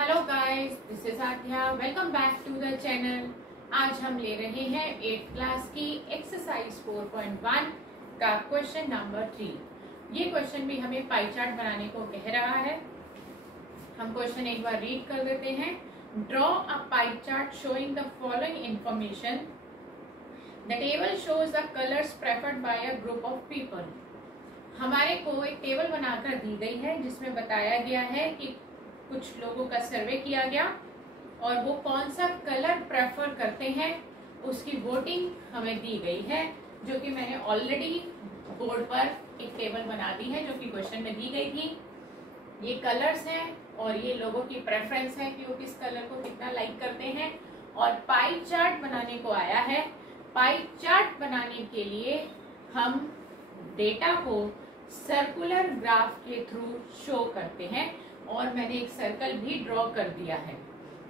Hello guys, this is Aadhya. Welcome back to the channel. आज हम ले रहे हैं 8th क्लास की एक्सरसाइज 4.1 का क्वेश्चन नंबर 3। ये क्वेश्चन भी हमें पाई चार्ट बनाने को कह रहा है। हम क्वेश्चन एक बार रीड कर देते हैं। Draw a pie chart showing the following information. The table shows the colours preferred bye a group of people. हमारे को एक टेबल बनाकर दी गई है जिसमें बताया गया है कि कुछ लोगों का सर्वे किया गया और वो कौन सा कलर प्रेफर करते हैं उसकी वोटिंग हमें दी गई है, जो कि मैंने ऑलरेडी बोर्ड पर एक टेबल बना दी है जो कि क्वेश्चन में दी गई थी। ये कलर्स हैं और ये लोगों की प्रेफरेंस है कि वो किस कलर को कितना लाइक करते हैं। और पाई चार्ट बनाने को आया है। पाई चार्ट बनाने के लिए हम डेटा को सर्कुलर ग्राफ के थ्रू शो करते हैं और मैंने एक सर्कल भी ड्रॉ कर दिया है।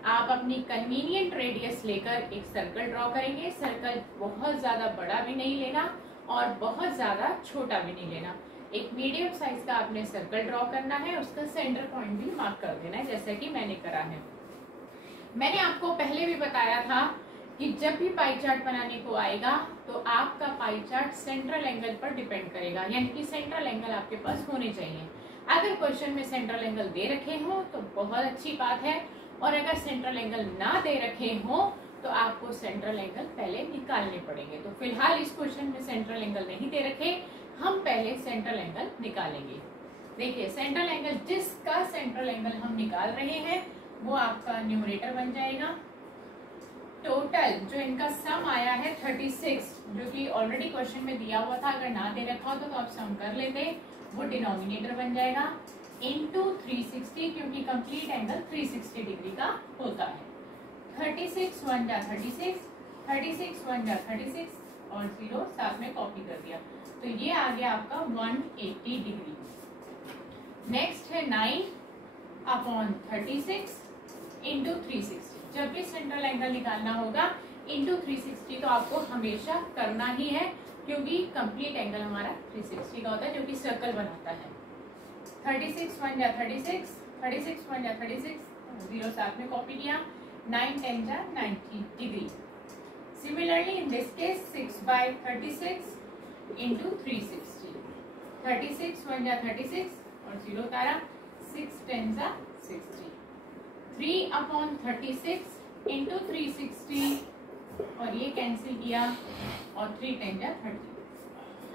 आप अपनी कन्वीनियंट रेडियस लेकर एक सर्कल ड्रॉ करेंगे। सर्कल बहुत ज्यादा बड़ा भी नहीं लेना और बहुत ज्यादा छोटा भी नहीं लेना। एक मीडियम साइज का आपने सर्कल ड्रॉ करना है, उसका सेंटर पॉइंट भी मार्क कर देना है जैसा कि मैंने करा है। मैंने आपको पहले भी बताया था कि जब भी पाई चार्ट बनाने को आएगा तो आपका पाई चार्ट सेंट्रल एंगल पर डिपेंड करेगा, यानी कि सेंट्रल एंगल आपके पास होने चाहिए। अगर क्वेश्चन में सेंट्रल एंगल दे रखे हो तो बहुत अच्छी बात है, और अगर सेंट्रल एंगल ना दे रखे हो तो आपको सेंट्रल एंगल पहले निकालने पड़ेंगे। तो फिलहाल इस क्वेश्चन में सेंट्रल एंगल नहीं दे रखे, हम पहले सेंट्रल एंगल निकालेंगे। देखिए, सेंट्रल एंगल, जिसका सेंट्रल एंगल हम निकाल रहे हैं वो आपका न्यूमरेटर बन जाएगा। टोटल जो इनका सम आया है 36, जो कि ऑलरेडी क्वेश्चन में दिया हुआ था, अगर ना दे रखा हो तो आप सम कर लेते, वो डिनोमिनेटर बन जाएगा इनटू 360, क्योंकि कंप्लीट एंगल 360 डिग्री का होता है। 36 1 जा 36, 36 1 जा 36 और 0 साथ में कॉपी कर दिया, तो ये आ गया आपका 180 डिग्री। नेक्स्ट है 9/36 इंटू 360। जब भी सेंट्रल एंगल निकालना होगा इंटू 360 तो आपको हमेशा करना ही है, क्योंकि कंप्लीट एंगल हमारा 360 का होता है, जो कि सर्कल बनाता है। 36 1 जा 36, 36 1 जा 36, 0 साथ में कॉपी किया, 9 10 जा 90 degree. Similarly in this case 6/36 into 360, 36 1 जा 36 और 0 उतारा, 6 10 जा 60, 3/36 इंटू 360 और ये कैंसिल किया और 3 10 जा 30।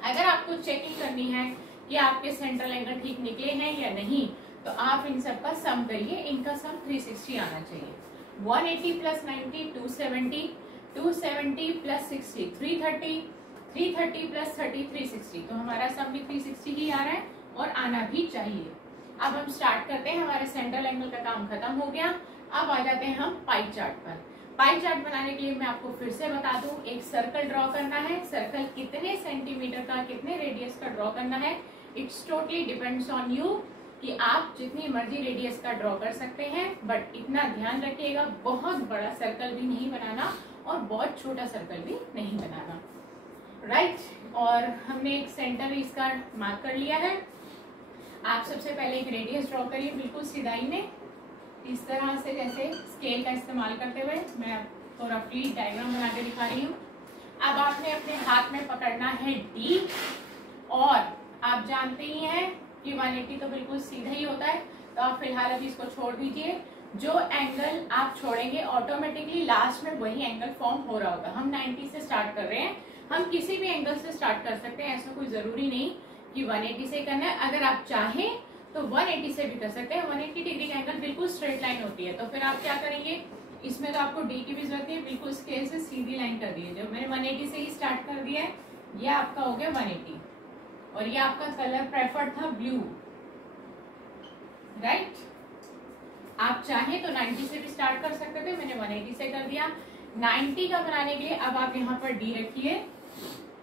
अगर आपको चेकिंग करनी है कि आपके सेंट्रल एंगल ठीक निकले हैं या नहीं, तो आप इन सब का सम करिए। इनका सम 360 आना चाहिए। 180 प्लस 90 270, 270 प्लस 60 330, 330 प्लस 30 360, तो हमारा सम भी 360 ही आ रहा है और आना भी चाहिए। अब हम स्टार्ट करते हैं। हमारे सेंट्रल एंगल का काम खत्म हो गया। अब आ जाते हैं हम पाई चार्ट पर। पाई चार्ट बनाने के लिए मैं आपको फिर से बता दूं, एक सर्कल ड्रॉ करना है। सर्कल कितने सेंटीमीटर का, कितने रेडियस का ड्रॉ करना है, it's totally depends on you, कि आप जितनी मर्जी रेडियस का ड्रॉ कर सकते हैं, बट इतना ध्यान रखिएगा बहुत बड़ा सर्कल भी नहीं बनाना और बहुत छोटा सर्कल भी नहीं बनाना। राइट, और हमने एक सेंटर इसका मार्क कर लिया है। आप सबसे पहले एक रेडियस ड्रॉ करिए बिल्कुल सीधाई में, इस तरह से, जैसे स्केल का इस्तेमाल करते हुए। मैं आपको रफली डायग्राम बना के दिखा रही हूँ। अब आपने अपने हाथ में पकड़ना है D, और आप जानते ही हैं कि 180 तो बिल्कुल सीधा ही होता है, तो आप फिलहाल अभी इसको छोड़ दीजिए। जो एंगल आप छोड़ेंगे ऑटोमेटिकली लास्ट में वही एंगल फॉर्म हो रहा होगा। हम 90 से स्टार्ट कर रहे हैं, हम किसी भी एंगल से स्टार्ट कर सकते हैं, ऐसा कोई जरूरी नहीं कि 180 से करना है। अगर आप चाहें तो 180 से भी कर सकते हैं। 180 डिग्री का एंगल बिल्कुल स्ट्रेट लाइन होती है, तो फिर आप क्या करेंगे, इसमें तो आपको D की भी जरूरत है, बिल्कुल स्केल से सीधी लाइन कर दी है। जो मैंने 180 से ही स्टार्ट कर दिया है, ये आपका हो गया 180, और ये आपका कलर प्रेफर्ड था ब्लू। राइट, आप चाहें तो 90 से भी स्टार्ट कर सकते थे, मैंने 180 से कर दिया। 90 का बनाने के लिए अब आप यहाँ पर D रखिए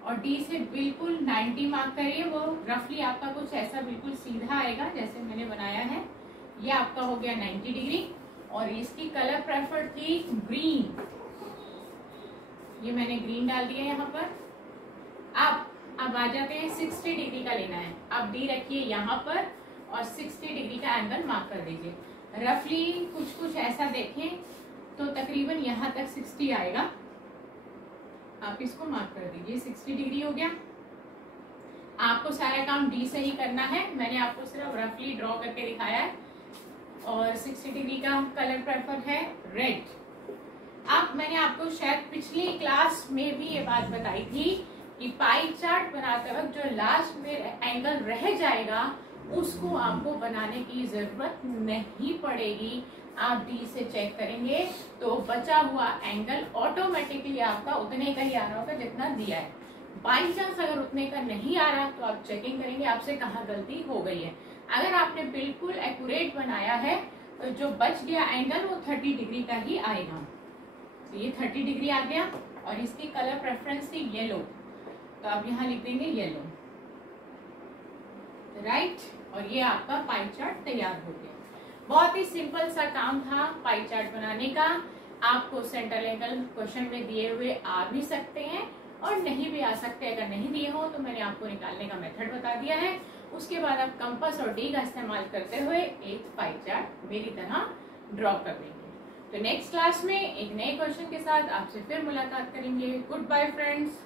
और D से बिल्कुल 90 मार्क करिए। वो रफली आपका कुछ ऐसा बिल्कुल सीधा आएगा जैसे मैंने बनाया है। ये आपका हो गया 90 डिग्री, और इसकी कलर प्रेफर्ड थी ग्रीन, ये मैंने ग्रीन डाल दिया यहाँ पर। अब आ जाते हैं 60 डिग्री का लेना है। अब D रखिए यहाँ पर और 60 डिग्री का एंगल मार्क कर दीजिए। रफली कुछ ऐसा देखें तो तकरीबन यहाँ तक 60 आएगा। आप इसको मार्क कर दीजिए, 60 डिग्री हो गया। आपको सारा काम डी से ही करना है, मैंने आपको सिर्फ रफली ड्रॉ करके दिखाया है। और 60 डिग्री का कलर प्रेफर है रेड। अब मैंने आपको शायद पिछली क्लास में भी ये बात बताई थी कि पाई चार्ट बनाते वक्त जो लास्ट में एंगल रह जाएगा उसको आपको बनाने की जरूरत नहीं पड़ेगी। आप डी से चेक करेंगे तो बचा हुआ एंगल ऑटोमेटिकली आपका उतने का ही आ रहा होगा जितना दिया है। बाई चांस अगर उतने का नहीं आ रहा तो आप चेकिंग करेंगे आपसे कहाँ गलती हो गई है। अगर आपने बिल्कुल एक्यूरेट बनाया है तो जो बच गया एंगल वो 30 डिग्री का ही आएगा। तो ये 30 डिग्री आ गया और इसकी कलर प्रेफरेंस थी येलो, तो आप यहाँ लिख देंगे येलो, राइट। और ये आपका पाई चार्ट तैयार हो गया। बहुत ही सिंपल सा काम था पाई चार्ट बनाने का। आपको सेंटर एंगल क्वेश्चन में दिए हुए आ भी सकते हैं और नहीं भी आ सकते। अगर नहीं दिए हो तो मैंने आपको निकालने का मेथड बता दिया है। उसके बाद आप कंपास और डी का इस्तेमाल करते हुए एक पाई चार्ट मेरी तरह ड्रॉ कर देंगे। तो नेक्स्ट क्लास में एक नए क्वेश्चन के साथ आपसे फिर मुलाकात करेंगे। Goodbye friends.